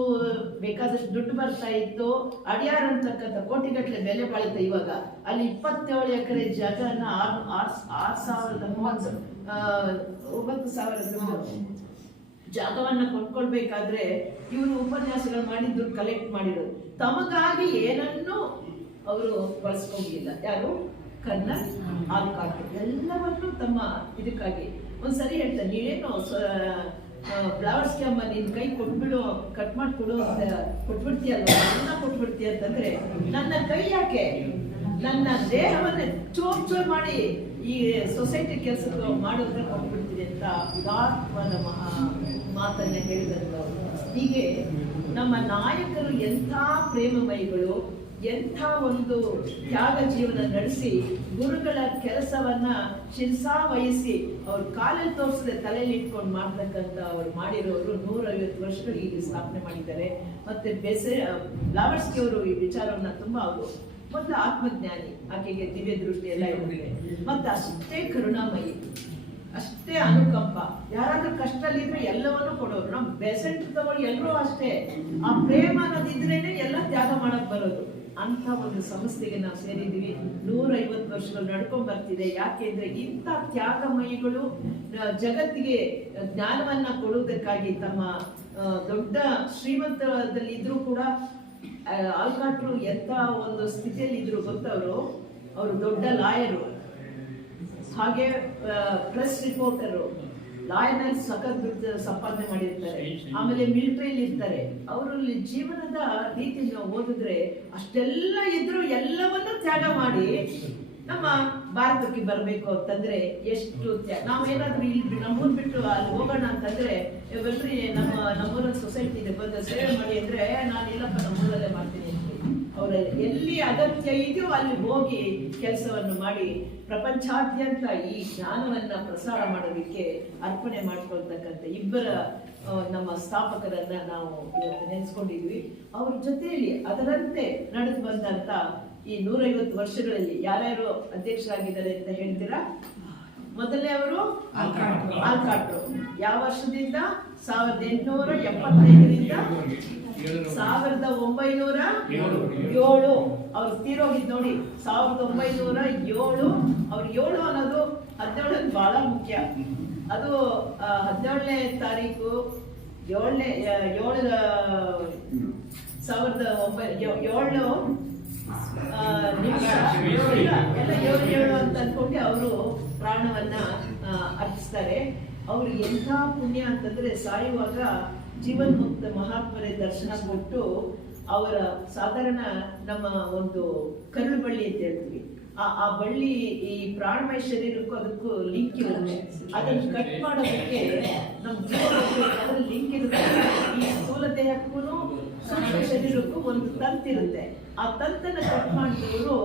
ಬೇಕಾದಷ್ಟು ದುಡ್ಡು ಬರ್ತಾ ಇತ್ತು. ಅಡಿಯಾರ್ ಅಂತಕ್ಕಂಥ ಕೋಟಿಗಟ್ಟಲೆ ಬೆಲೆ ಬಾಳುತ್ತೆ ಇವಾಗ. ಅಲ್ಲಿ ಇಪ್ಪತ್ತೇಳು ಎಕರೆ ಜಾಗನ ಆರು ಆರು ಸಾವಿರದ ಮೂವತ್ತು ಒಂಬತ್ತು ಸಾವಿರ ಜಾಗವನ್ನ ಕೊಂಡ್ಕೊಳ್ಬೇಕಾದ್ರೆ ಇವರು ಉಪನ್ಯಾಸಗಳು ಮಾಡಿ ದುಡ್ಡು ಕಲೆಕ್ಟ್ ಮಾಡಿರೋದು. ತಮಗಾಗಿ ಏನನ್ನೂ ಅವರು ಬಳಸ್ಕೊಂಡಿಲ್ಲ. ಯಾರು? ಕನ್ನ ಆಲ್ಕಾಕ ಎಲ್ಲವನ್ನೂ ತಮ್ಮ ಇದಕ್ಕಾಗಿ. ಒಂದ್ಸರಿ ಹೇಳ್ತಾರೆ ನೀನೇನು ಫ್ಲವರ್ಸ್ ಕ್ಯಾಮ್ ನಿನ್ ಕೈ ಕೊಟ್ಬಿಡು ಕಟ್ ಮಾಡ್ಕೊಡು ಅಂತ ಕೊಟ್ಬಿಡ್ತೀಯಲ್ವ? ಕೊಟ್ಬಿಡ್ತೀಯ ಅಂತಂದ್ರೆ, ನನ್ನ ಕೈ ಯಾಕೆ? ನನ್ನ ದೇಹವನ್ನ ಚೋರ್ ಚೋರ್ ಮಾಡಿ ಈ ಸೊಸೈಟಿ ಕೆಲಸ ಮಾಡೋದ್ರ ಕೊಟ್ಬಿಡ್ತೀನಿ ಅಂತ ಉದಾತ್ಮನ ಮಹಾ ಮಾತನ್ನ ಹೇಳಿದಂತ ಹೀಗೆ ನಮ್ಮ ನಾಯಕರು ಎಂಥ ಪ್ರೇಮಮಯಿಗಳು ಎಂಥ ಒಂದು ತ್ಯಾಗ ಜೀವನ ನಡೆಸಿ ಗುರುಗಳ ಕೆಲಸವನ್ನ ಶಿರ್ಸಾ ವಹಿಸಿ ಅವ್ರ ಕಾಲಲ್ಲಿ ತೋರಿಸದೆ ತಲೆಯಲ್ಲಿ ಇಟ್ಕೊಂಡು ಮಾಡ್ತಕ್ಕಂಥ ಅವ್ರು ಮಾಡಿರೋರು ನೂರೈವತ್ತು ವರ್ಷಗಳು ಇಲ್ಲಿ ಸ್ಥಾಪನೆ ಮಾಡಿದ್ದಾರೆ. ಮತ್ತೆ ಬೆಸೆ ಲಾವರ್ಸ್ಕಿ ಅವರು ಈ ವಿಚಾರವನ್ನ ತುಂಬಾ ಅವರು ಮೊದಲು ಆತ್ಮಜ್ಞಾನಿ, ಆಕೆಗೆ ದಿವ್ಯ ದೃಷ್ಟಿ ಎಲ್ಲ ಇರುತ್ತೆ. ಮತ್ತೆ ಅಷ್ಟೇ ಕರುಣಾಮಯಿ, ಅಷ್ಟೇ ಅನುಕಂಪ. ಯಾರಾದ್ರೂ ಕಷ್ಟದಲ್ಲಿದ್ರೆ ಎಲ್ಲವನ್ನೂ ಕೊಡೋರು. ನಾವು ಬೆಸೆಂಟ್ ತಗೊಂಡು ಎಲ್ಲರೂ ಅಷ್ಟೇ. ಆ ಪ್ರೇಮ ಅನ್ನೋದಿದ್ರೇನೆ ಎಲ್ಲ ತ್ಯಾಗ ಮಾಡಕ್ ಬರೋದು. ಅಂತ ಒಂದು ಸಂಸ್ಥೆಗೆ ನಾವು ಸೇರಿದ್ದೀವಿ. ನೂರೈವತ್ತು ವರ್ಷಗಳು ನಡ್ಕೊಂಡ್ ಬರ್ತಿದೆ. ಯಾಕೆಂದ್ರೆ ಇಂಥ ತ್ಯಾಗಮಯಿಗಳು ಜಗತ್ತಿಗೆ ಜ್ಞಾನವನ್ನ ಕೊಡುವುದಕ್ಕಾಗಿ ತಮ್ಮ ದೊಡ್ಡ ಶ್ರೀಮಂತದಲ್ಲಿ ಇದ್ರೂ ಕೂಡ ಆಲ್ಕಾಟ್ರು ಎಂತ ಒಂದು ಸ್ಥಿತಿಯಲ್ಲಿ ಇದ್ರು ಗೊತ್ತವರು? ಅವರು ದೊಡ್ಡ ಲಾಯರು. ಹಾಗೆ ಪ್ರೆಸ್ ರಿಪೋರ್ಟರು. ಲಾಯರ್ನಲ್ಲಿ ಸಖತ್ ದುಡ್ಡು ಸಂಪಾದನೆ ಮಾಡಿರ್ತಾರೆ. ಆಮೇಲೆ ಮಿಲಿಟರಿಯಲ್ಲಿ ಇರ್ತಾರೆ. ಅವರಲ್ಲಿ ಜೀವನದ ರೀತಿ ನಾವು ಓದಿದ್ರೆ ಅಷ್ಟೆಲ್ಲ ಇದ್ರು ಎಲ್ಲವನ್ನು ತ್ಯಾಗ ಮಾಡಿ ನಮ್ಮ ಭಾರತಕ್ಕೆ ಬರಬೇಕು ಅಂತಂದ್ರೆ ಎಷ್ಟು ನಾವು ಏನಾದ್ರೂ ಇಲ್ಲಿ ನಮ್ಮೂರ್ ಬಿಟ್ಟು ಅಲ್ಲಿ ಹೋಗೋಣ ಅಂತಂದ್ರೆ "ಏ, ಬನ್ರಿ ನಮ್ಮ ನಮ್ಮೂರ ಸೊಸೈಟಿ ಇದೆ ಬಂದು ಸೇವೆ ಮಾಡಿ ಅಂದ್ರೆ ನಾನು ಇಲ್ಲಪ್ಪ ನಮ್ಮೂರಲ್ಲೇ ಮಾಡ್ತೀನಿ. ಅವರ ಎಲ್ಲಿ ಅಗತ್ಯ ಇದೆಯೋ ಅಲ್ಲಿ ಹೋಗಿ ಕೆಲಸವನ್ನು ಮಾಡಿ ಪ್ರಪಂಚಾದ್ಯಂತ ಈ ಜ್ಞಾನವನ್ನ ಪ್ರಸಾರ ಮಾಡೋದಕ್ಕೆ ಅರ್ಪಣೆ ಮಾಡ್ಕೊಳ್ತಕ್ಕಂಥ ಇಬ್ಬರ ನಮ್ಮ ಸ್ಥಾಪಕರನ್ನ ನಾವು ಇವತ್ತು ನೆನೆಸ್ಕೊಂಡಿದ್ವಿ. ಅವ್ರ ಜೊತೆಯಲ್ಲಿ ಅದರಂತೆ ನಡೆದು ಬಂದಂತ ಈ ನೂರೈವತ್ತು ವರ್ಷಗಳಲ್ಲಿ ಯಾರ್ಯಾರು ಅಧ್ಯಕ್ಷರಾಗಿದ್ದಾರೆ ಅಂತ ಹೇಳ್ತೀರಾ? ಮೊದಲನೇ ಅವರು ಆಲ್ಕಾಟ್ರು ಯಾವ ವರ್ಷದಿಂದ? ಸಾವಿರದ ಎಂಟುನೂರ ಎಪ್ಪತ್ತೈದರಿಂದ? ಸಾವಿರದ ಒಂಬೈನೂರ ಏಳು. ಅವ್ರು ತೀರೋಗಿದ್ ನೋಡಿ ಸಾವಿರದ ಒಂಬೈನೂರ ಏಳು. ಅವ್ರ ಏಳು ಅನ್ನೋದು ಹದಿನೇಳು ಬಹಳ ಮುಖ್ಯ. ಅದು ಹದಿನೇಳನೇ ತಾರೀಕು ಏಳನೇ ಏಳು ಸಾವಿರದ ಒಂಬೈ ಏಳು ಎಲ್ಲ ಏಳು ಏಳು ಅಂತ ಅನ್ಕೊಂಡು ಅವರು ಪ್ರಾಣವನ್ನ ಅರ್ಪಿಸ್ತಾರೆ. ಅವರು ಎಂಥ ಪುಣ್ಯ ಅಂತಂದ್ರೆ ಸಾಯುವಾಗ ಜೀವನ್ಮುಕ್ತ ಮಹಾತ್ಮರೇ ದರ್ಶನ ಕೊಟ್ಟು ಅವರ ಸಾಧಾರಣ ನಮ್ಮ ಒಂದು ಕರುಳು ಬಳ್ಳಿ ಅಂತ ಹೇಳ್ತೀವಿ. ಆ ಆ ಬಳ್ಳಿ ಈ ಪ್ರಾಣಮಯ ಶರೀರಕ್ಕೂ ಅದಕ್ಕೂ ಲಿಂಕ್ ಇರುತ್ತೆ. ಅದನ್ನು ಕಟ್ ಮಾಡೋದಕ್ಕೆ ನಮ್ಮ ಜೀವನ ಲಿಂಕ್ ಇರುತ್ತೆ. ಈ ಸ್ಥೂಲ ದೇಹಕ್ಕೂ ಸೂಕ್ಷ್ಮ ಶರೀರಕ್ಕೂ ಒಂದು ತಂತಿರುತ್ತೆ ಆ ತಂತನ್ನ ಕಟ್ ಮಾಡಿದವರು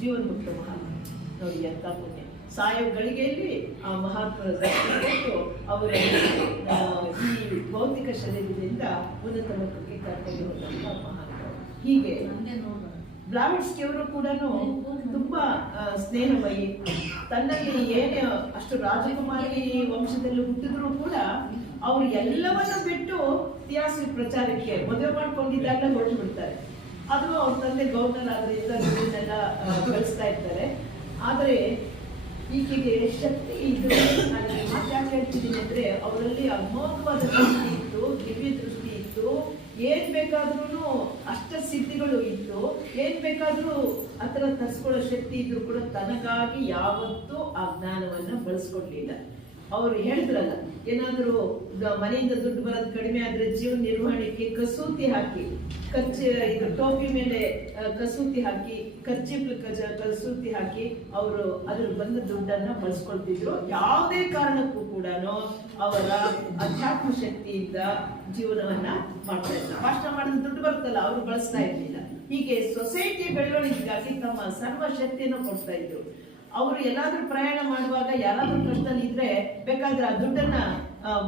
ಜೀವನ್ಮುಕ್ತ ಮಹಾತ್ಮ ನೋಡಿ ಎಂತ ಪುಣ್ಯ. ಸಾಯೋ ಗಳಿಗೆಯಲ್ಲಿ ಮಹಾತ್ಮರ ದರ್ಶನ ಅವರ ಈ ಭೌತಿಕ ಶರೀರದಿಂದ ಉನ್ನತ ಮಟ್ಟಕ್ಕೆ ಕರ್ಕೊಂಡು ಹೋದಂತ ಮಹಾತ್ಮ ಹೀಗೆ ಬ್ಲಾವೆಟ್ಸ್ಕಿ ಅವರು ಕೂಡ ತುಂಬಾ ಸ್ನೇಹಮಯಿ. ತನ್ನಲ್ಲಿ ಏನೇ ಅಷ್ಟು ರಾಜಕುಮಾರಿ ವಂಶದಲ್ಲಿ ಹುಟ್ಟಿದ್ರು ಕೂಡ ಅವರು ಎಲ್ಲವನ್ನ ಬಿಟ್ಟು ಇತಿಹಾಸ ಪ್ರಚಾರಕ್ಕೆ ಮದುವೆ ಮಾಡ್ಕೊಂಡಿದ್ದಾಗ ಹೊರಟು ಬಿಡ್ತಾರೆ ಅದು ಅವ್ರ ತಂದೆ ಗೌರ್ನರ್ ಆದ್ರಿಂದ ಕಳಿಸ್ತಾ ಇರ್ತಾರೆ. ಆದರೆ ಈಕೆಗೆ ಶಕ್ತಿ ಇದ್ದು ನಾನು ಈ ಮಾತು ಯಾಕೆ ಹೇಳ್ತಿದ್ದೀನಿ ಅಂದ್ರೆ ಅವರಲ್ಲಿ ಅಮೋಘವಾದ ದೃಷ್ಟಿ ಇತ್ತು, ದಿವ್ಯ ದೃಷ್ಟಿ ಇತ್ತು. ಏನ್ ಬೇಕಾದ್ರೂ ಅಷ್ಟ ಸಿದ್ಧಿಗಳು ಇತ್ತು. ಏನ್ ಬೇಕಾದ್ರೂ ಆತರ ತರ್ಸ್ಕೊಳ್ಳೋ ಶಕ್ತಿ ಇದ್ರು ಕೂಡ ತನಗಾಗಿ ಯಾವತ್ತೂ ಆ ಜ್ಞಾನವನ್ನ ಬಳಸ್ಕೊಡ್ಲಿಲ್ಲ. ಅವ್ರು ಹೇಳಿದ್ರಲ್ಲ, ಏನಾದ್ರೂ ಮನೆಯಿಂದ ದುಡ್ಡು ಬರೋದು ಕಡಿಮೆ ಆದ್ರೆ ಜೀವನ ನಿರ್ವಹಣೆಗೆ ಕಸೂತಿ ಹಾಕಿ, ಕಚ್ಚೆ, ಇದು ಟೋಪಿ ಮೇಲೆ ಕಸೂತಿ ಹಾಕಿ ಖರ್ಚಿಪ್ ಕಸೂತಿ ಹಾಕಿ ಅವರು ಅದ್ರ ಬಂದ ದುಡ್ಡನ್ನ ಬಳಸ್ಕೊಳ್ತಿದ್ರು. ಯಾವುದೇ ಕಾರಣಕ್ಕೂ ಕೂಡ ಅವರ ಅಧ್ಯಾತ್ಮ ಶಕ್ತಿಯಿಂದ ಜೀವನವನ್ನ ಮಾಡ್ತಾ ಇದ್ರು ಭಾಷಣ ಮಾಡಿದ ದುಡ್ಡು ಬರ್ತಲ್ಲ ಅವರು ಬಳಸ್ತಾ ಇರ್ಲಿಲ್ಲ. ಹೀಗೆ ಸೊಸೈಟಿ ಬೆಳವಣಿಗೆಗಾಗಿ ತಮ್ಮ ಸರ್ವ ಶಕ್ತಿಯನ್ನು ಕೊಡ್ತಾ ಇದ್ರು. ಅವರು ಎಲ್ಲಾದ್ರೂ ಪ್ರಯಾಣ ಮಾಡುವಾಗ ಯಾರಾದ್ರೂ ಕಷ್ಟದಲ್ಲಿ ಇದ್ರೆ ಬೇಕಾದ್ರೆ ಆ ದುಡ್ಡನ್ನ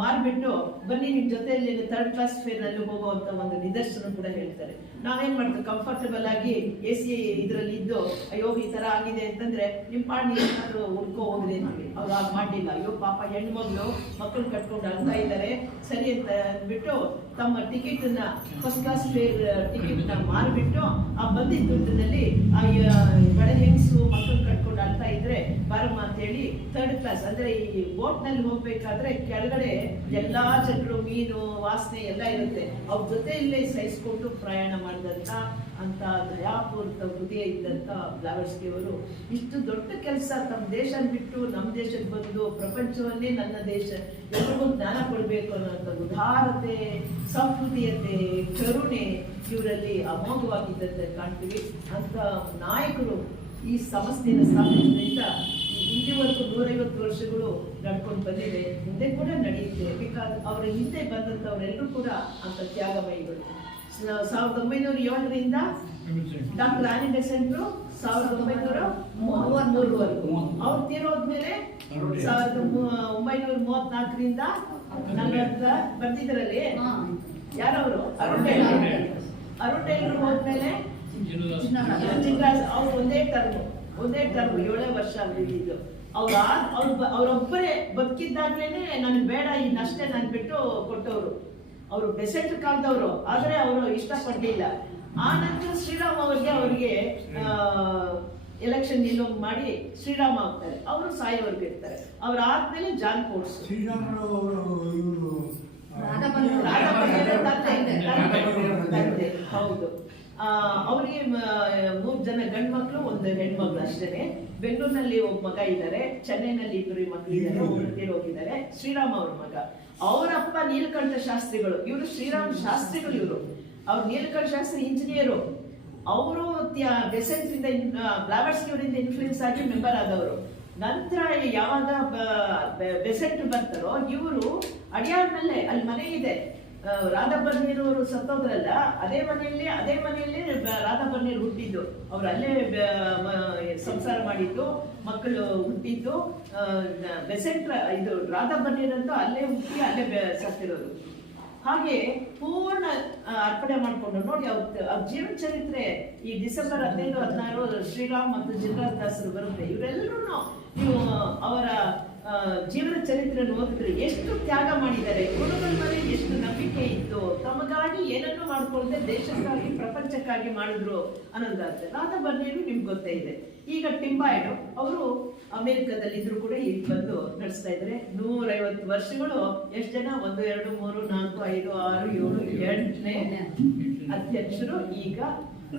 ಮಾರ್ಬಿಟ್ಟು ಬನ್ನಿ, ನಿಮ್ ಜೊತೆಯಲ್ಲಿ ಥರ್ಡ್ ಕ್ಲಾಸ್ ಫೇರ್ನಲ್ಲಿ ಹೋಗುವಂತ ಒಂದು ನಿದರ್ಶನ ಕೂಡ ಹೇಳ್ತಾರೆ. ನಾವೇನ್ ಮಾಡ್ತೀವಿ ಕಂಫರ್ಟಬಲ್ ಆಗಿ ಎ ಸಿ ಇದ್ರಲ್ಲಿ ಇದ್ದು, ಅಯ್ಯೋ, ಈ ತರ ಆಗಿದೆ ಅಂತಂದ್ರೆ ನಿಮ್ಮ ಪಾಡಿ ಏನಾದ್ರು ಹುಡ್ಕೋ ಹೋಗ್ರಿ ಅವ್ರು ಹಾಗೆ ಮಾಡ್ಲಿಲ್ಲ. ಅಯ್ಯೋ, ಪಾಪ ಹೆಣ್ಮಗ್ಳು ಮಕ್ಕಳು ಕಟ್ಕೊಂಡು ಅಳ್ತಾ ಇದ್ದಾರೆ. ಸರಿ ಅಂತ ಅಂದ್ಬಿಟ್ಟು ತಮ್ಮ ticket first class fare ticket ಮಾರ್ಬಿಟ್ಟು ಆ ಬಂದಿದ್ದ ದುಡ್ಡಿನಲ್ಲಿ ಆ ಬಡ ಹೆಂಗಸು ಮಕ್ಕಳು ಕಟ್ಕೊಂಡು ಅಳ್ತಾ ಇದ್ರೆ, ಬಾರಮ್ಮ ಅಂತ ಹೇಳಿ ಥರ್ಡ್ ಕ್ಲಾಸ್ ಅಂದ್ರೆ ಈ ಬೋಟ್ನಲ್ಲಿ ಹೋಗ್ಬೇಕಾದ್ರೆ ಕೆಳಗಡೆ ಎಲ್ಲಾ ಜನರು ಮೀನು, ವಾಸನೆ ಎಲ್ಲ ಇರುತ್ತೆ. ಅವ್ರ ಜೊತೆ ಇಲ್ಲೇ ಸಹಿಸ್ಕೊಂಡು ಪ್ರಯಾಣ ಮಾಡಿದಂತ ಅಂತ ದಯಾಪೂರ್ತ ಹೃದಯ ಇದ್ದಂತ ಬ್ಲಾವರ್ಸ್ಕಿಯವರು, ಇಷ್ಟು ದೊಡ್ಡ ಕೆಲಸ ತಮ್ಮ ದೇಶ ಬಿಟ್ಟು ನಮ್ಮ ದೇಶಕ್ಕೆ ಬಂದು ಪ್ರಪಂಚವನ್ನೇ ನನ್ನ ದೇಶ, ಎಲ್ರಿಗೂ ಜ್ಞಾನ ಕೊಡಬೇಕು ಅನ್ನೋಂಥ ಉದಾರತೆ, ಸಂಸ್ಕೃತಿಯತೆ, ಕರುಣೆ ಇವರಲ್ಲಿ ಅಮೋಘವಾಗಿದ್ದಂತೆ ಕಾಣ್ತೀವಿ. ಅಂತ ನಾಯಕರು ಈ ಸಂಸ್ಥೆಯನ್ನು ಸ್ಥಾಪಿಸಿದ್ರಿಂದ ಇಲ್ಲಿವರೆಗೂ ನೂರೈವತ್ತು ವರ್ಷಗಳು ನಡ್ಕೊಂಡು ಬಂದಿದೆ. ಮುಂದೆ ಕೂಡ ನಡೆಯುತ್ತೆ. ಬಿಕಾಸ್ ಅವರ ಹಿಂದೆ ಬಂದಂಥವರೆಲ್ಲರೂ ಕೂಡ ಅಂತ ತ್ಯಾಗಮಯಿಗಳು ಮೈಗಳು ಸಾವಿರದ ಒಂಬೈನೂರ ಏಳರಿಂದ ಡಾಕ್ಟರ್ ಆನಿ ಬೆಸೆಂಟ್ರು ಸಾವಿರದ ಒಂಬೈನೂರ ಮೂವತ್ಮೂರವರೆಗೂ. ಅವ್ರು ತೀರೋದ್ಮೇಲೆ ಸಾವಿರದ ಒಂಬೈನೂರ ಮೂವತ್ನಾಲ್ಕರಿಂದ ನಲವತ್ತ ಬರ್ತಿದ್ರಲ್ಲಿ ಯಾರವರು? ಅರುಣ್ ಟೈಲರ್. ಅರುಣ್ ಟೈಲರ್ ಹೋದ್ಮೇಲೆ ಅವ್ರು ಒಂದೇ ಟರ್ಮ್ ಒಂದೇ ಟರ್ಮ್ ಏಳೇ ವರ್ಷ ಆಗಿದ್ದು ಅವ್ರ ಅವ್ರ ಅವ್ರೊಬ್ಬರೇ ಬದುಕಿದ್ದಾಗ್ಲೇನೆ ನನ್ಗೆ ಬೇಡ ಇದನ್ನಷ್ಟೇ ನಾನು ಬಿಟ್ಟು ಕೊಟ್ಟವರು. ಅವರು ಬೆಸೆಂಟ್ ಕಾಲದವರು ಆದ್ರೆ ಅವರು ಇಷ್ಟಪಡ್ಲಿಲ್ಲ. ಆ ನಂತರ ಶ್ರೀರಾಮ್ ಅವರಿಗೆ ಅವರಿಗೆ ಎಲೆಕ್ಷನ್ ನಿಲ್ಲೋ ಮಾಡಿ ಶ್ರೀರಾಮ ಆಗ್ತಾರೆ. ಅವರು ಸಾಯೋವರೆಗೂ ಇರ್ತಾರೆ. ಅವ್ರ ಆದ್ಮೇಲೆ ಜಾನ್ ಕೋರ್ಸ್. ತಂದೆ, ಹೌದು. ಆ, ಅವ್ರಿಗೆ ಮೂರ್ ಜನ ಗಂಡ್ ಮಕ್ಳು ಒಂದು ಬೆಂಗಳೂರಿನಲ್ಲಿ ಒಬ್ಬ ಮಗ ಇದ್ದಾರೆ ಚೆನ್ನೈನಲ್ಲಿ ಇಬ್ಬರು ಮಕ್ಕಳು ಇದ್ದಾರೆ ಹೋಗಿದ್ದಾರೆ ಶ್ರೀರಾಮ್ ಅವ್ರ ಮಗ. ಅವರಪ್ಪ ನೀಲಕಂಠ ಶಾಸ್ತ್ರಿಗಳು. ಇವರು ಶ್ರೀರಾಮ್ ಶಾಸ್ತ್ರಿಗಳು ಇವರು. ಅವ್ರು ನೀಲಕಂಠ ಶಾಸ್ತ್ರಿ ಇಂಜಿನಿಯರು. ಅವರು ಬೆಸೆಂಟ್ ಇಂದ ಬ್ಲಾವರ್ಸ್ಕಿ ಇವರಿಂದ ಇನ್ಫ್ಲೂಯೆನ್ಸ್ ಆಗಿ ಮೆಂಬರ್ ಆದವರು. ನಂತರ ಯಾವಾಗ ಬೆಸೆಂಟ್ ಬರ್ತಾರೋ ಇವರು ಅಡಿಯಾರ್ನಲ್ಲೇ ಅಲ್ಲಿ ಮನೆ ಇದೆ. ರಾಧಾ ಬನ್ನೀರ್ ಅವರು ಸತ್ತೋದ್ರಲ್ಲ, ಅದೇ ಮನೆಯಲ್ಲಿ ಅದೇ ಮನೆಯಲ್ಲಿ ರಾಧಾ ಬನ್ನೀರ್ ಹುಟ್ಟಿದ್ದು. ಅವ್ರು ಅಲ್ಲೇ ಸಂಸಾರ ಮಾಡಿದ್ದು, ಮಕ್ಕಳು ಹುಟ್ಟಿದ್ದು ಬೆಸೆಂಟ್ರ ಬೆಸೆಂಟ್ ಇದು ರಾಧಾ ಬನ್ನೀರ್ ಅಂತೂ ಅಲ್ಲೇ ಹುಟ್ಟಿ ಅಲ್ಲೇ ಸತ್ತಿರೋದು. ಹಾಗೆ ಪೂರ್ಣ ಅರ್ಪಣೆ ಮಾಡಿಕೊಂಡು ನೋಡಿ, ಅವ್ರ ಅವ್ರ ಜೀವನ ಚರಿತ್ರೆ ಈ ಡಿಸೆಂಬರ್ ಹದಿನೈದು, ಹದಿನಾರು ಶ್ರೀರಾಮ್ ಮತ್ತು ಜಿಲ್ಲಾಸ್ ದಾಸರು ಬರುತ್ತೆ. ಇವರೆಲ್ಲರೂ ನೀವು ಅವರ ಜೀವನ ಚರಿತ್ರೆ ಓದಿದ್ರೆ ಎಷ್ಟು ತ್ಯಾಗ ಮಾಡಿದ್ದಾರೆ, ಗುರುಗಳ ಮೇಲೆ ಎಷ್ಟು ನಂಬಿಕೆ ಇತ್ತು, ತಮಗಾಗಿ ಏನನ್ನು ಮಾಡ್ಕೊಳ್ಳದೆ ದೇಶಕ್ಕಾಗಿ, ಪ್ರಪಂಚಕ್ಕಾಗಿ ಮಾಡಿದ್ರು ಅನ್ನೋದಾದ್ರೆ ರಾಧಾ ಬರ್ನಿಯನ್ನು ನಿಮ್ಗೆ ಗೊತ್ತೇ ಇದೆ. ಈಗ ಟಿಂಬಾಯ್ಡು ಅವರು ಅಮೆರಿಕದಲ್ಲಿ ಇದ್ರು ಕೂಡ ಈಗ ಬಂದು ನಡೆಸ್ತಾ ಇದ್ದಾರೆ. ನೂರೈವತ್ತು ವರ್ಷಗಳು, ಎಷ್ಟು ಜನ? ಒಂದು, ಎರಡು, ಮೂರು, ನಾಲ್ಕು, ಐದು, ಆರು, ಏಳು, ಎಂಟನೇ ಅಧ್ಯಕ್ಷರು ಈಗ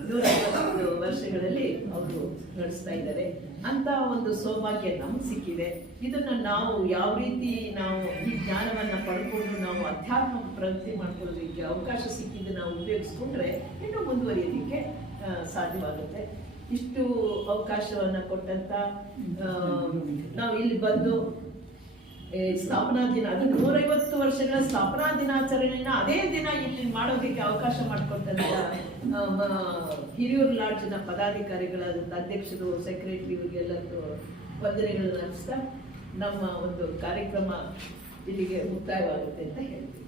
ನೂರೈವತ್ತು ವರ್ಷಗಳಲ್ಲಿ ಅವರು ನಡೆಸ್ತಾ ಇದ್ದಾರೆ. ಅಂತ ಒಂದು ಸೌಭಾಗ್ಯ ನಮ್ಗೆ ಸಿಕ್ಕಿದೆ. ಇದನ್ನು ನಾವು ಯಾವ ರೀತಿ ನಾವು ಈ ಜ್ಞಾನವನ್ನ ಪಡ್ಕೊಂಡು ನಾವು ಅಧ್ಯಾತ್ಮ ಪ್ರಗತಿ ಮಾಡ್ಕೊಳ್ಳೋದಕ್ಕೆ ಅವಕಾಶ ಸಿಕ್ಕಿದ್ದು ನಾವು ಉಪಯೋಗಿಸ್ಕೊಂಡ್ರೆ ಇನ್ನೂ ಮುಂದುವರಿಯೋದಕ್ಕೆ ಸಾಧ್ಯವಾಗುತ್ತೆ. ಇಷ್ಟು ಅವಕಾಶವನ್ನ ಕೊಟ್ಟಂತ ನಾವು ಇಲ್ಲಿ ಬಂದು ಸ್ಥಾಪನಾ ದಿನ. ಅದು ನೂರೈವತ್ತು ವರ್ಷಗಳ ಸ್ಥಾಪನಾ ದಿನಾಚರಣೆನ ಅದೇ ದಿನ ಇಲ್ಲಿ ಮಾಡೋದಕ್ಕೆ ಅವಕಾಶ ಮಾಡಿಕೊಟ್ಟಂತ ಹಿರಿಯೂರು ಲಾಡ್ಜ್ನ ಪದಾಧಿಕಾರಿಗಳಾದಂಥ ಅಧ್ಯಕ್ಷರು ಸೆಕ್ರೆಟರಿ ಇವರಿಗೆಲ್ಲರೂ ವಂದನೆಗಳನ್ನು ಅನಿಸ್ತಾ ನಮ್ಮ ಒಂದು ಕಾರ್ಯಕ್ರಮ ಇಲ್ಲಿಗೆ ಮುಕ್ತಾಯವಾಗುತ್ತೆ ಅಂತ ಹೇಳ್ತೀನಿ.